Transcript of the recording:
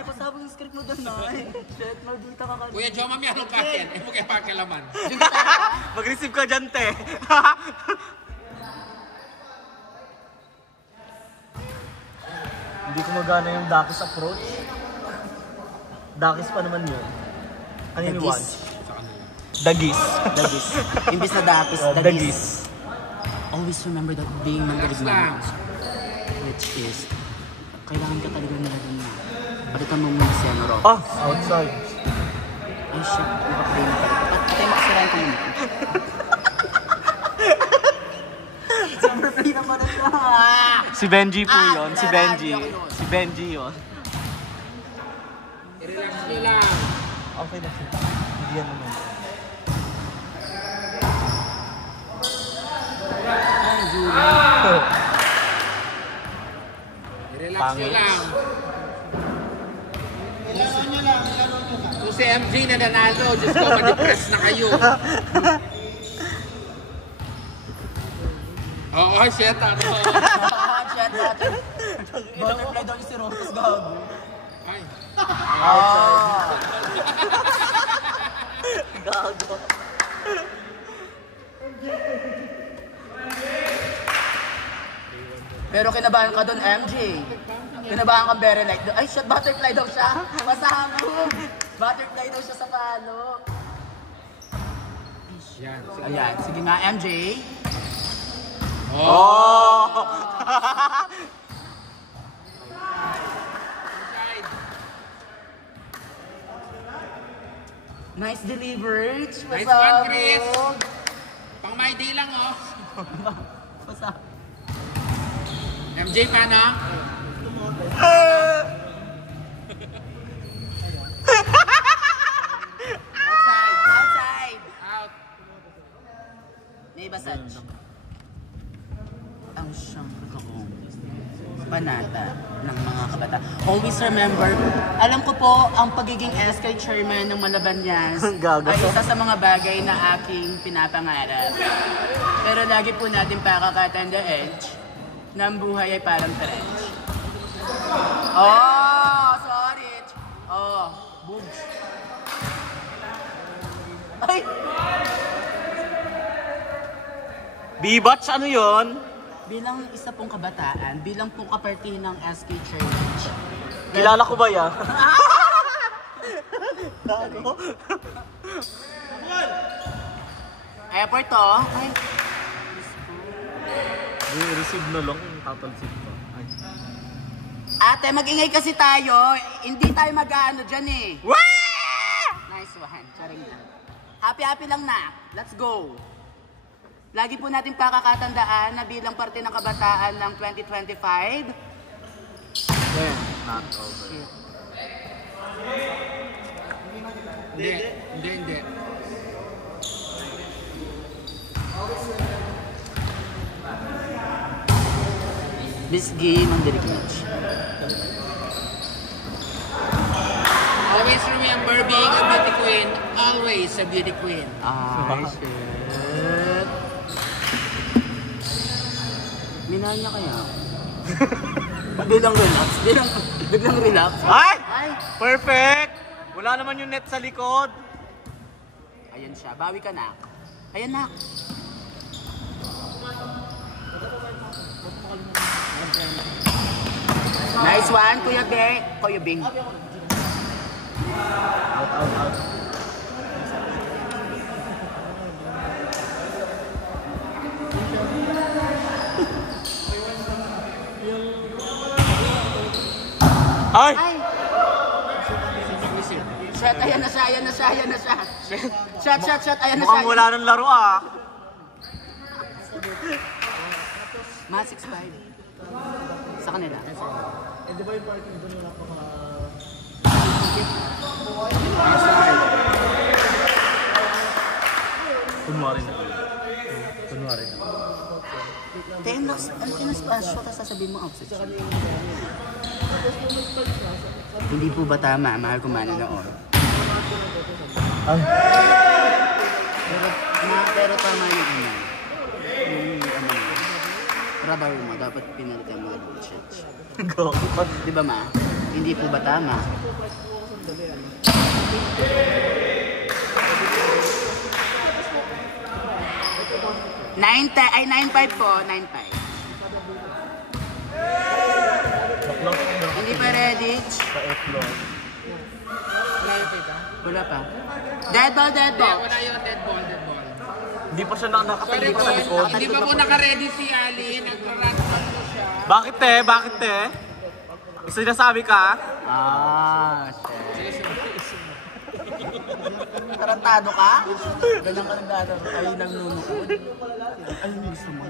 Nay, pasabog yung script mo doon, Nay. Shit, maldita ka kanina. Kuya Joma, may halong kakin. Eh, mo kaya pakialaman. Mag-receive ka dyan, te. Hindi ko magana yung Dakis approach. Dakis pa naman yun. Ano yung one? Dagis. Dagis. Imbis na dapis, dagis. Dagis. Always remember that being mandirigma. Which is, kailangan ka talaga nila dun na. Balikan mo muna si ano, Rob. Ah, outside. Ay, shit. Napakabay na pala. Patay makasirahan ko muna. Super free naman na siya. Si Benji po yun. Si Benji. Ako yun. Si Benji yun. I-relax nyo lang. Okay na siya. Hindi yan naman. Ay, Julie. I-relax nyo lang. Kung si MJ na nanalo, Diyos ko, ma-depress na kayo. Oo, shit, ano? Shit, natin. Butterfly daw yung si Rotos, gago. Ay. Gago. Pero kinabahan ka doon, MJ. Kinabahan ka very like doon. Ay, shit, butterfly daw siya. Masahagog. Butterfly daw siya sa palo. Yan. Ayan, sige nga, MJ. Oh! Nice delivered. Nice one, Chris. Pang my day lang, oh. Pasabog. MJ, paano? Outside. Out. May basage. Ang siyang panata ng mga kabata. Always remember, alam ko po, ang pagiging SK chairman ng Malabañas Gago. ay isa sa mga bagay na aking pinapangarap. Pero lagi po natin pakakatan the edge ng buhay ay parang French. Oh, sorry. Oh, boobs. Ay! B-Batch, ano yun? Bilang isa pong kabataan, bilang pong kapartihin ng SK Church. Kilala ko ba yan? Gago. Effort to. Ay. Receive na lang, tatalsip pa. Ay. Ate, mag-ingay kasi tayo. Hindi tayo mag-ano dyan eh. Nice one. Charing lang. Happy-happy lang na. Let's go. Lagi po natin pakakatandaan na bilang parte ng kabataan ng 2025. Then, not over. Hindi. This game ang direct. Always remember being a beauty queen. Always a beauty queen. Ay, shit. Minahan niya kaya? Bilang relax. Biglang relax. Ay! Ay! Perfect! Wala naman yung net sa likod. Ayan siya. Bawi ka na. Ayan na. Nice one, Kuya Bing. Kuya Bing. Out. Ay! Ay! Shot, ayan na siya. Shot, ayan na siya. Mukhang wala ng laro ah. Mga 6'5". Sa kanila. Kunwari na. Tenos, ang tinaspasyo, tapos sasabihin mo oxygen. Hindi po ba tama? Mahal ko manonood. Ay. Pero tama yung ano. Yung ano. radar mo, dapat pinalitan mo yung switch. Go. Di ba ma? Hindi po ba tama? Ay, 9.5 po, 9.5. Baklas. Hindi pa ready? Sa F-Lord. Wala pa. Dead ball, dead ball. Wala yung dead ball. Hindi pa siya Sorry nakatingin po, sa likod. hindi pa po naka-ready si Ali. Nagra-run po siya. Bakit te? Bakit te? May sinasabi ka? Shit. Tarantado ka? Ganang ka nagdadaro. Ay, nang nunukod. Ay, gusto mo.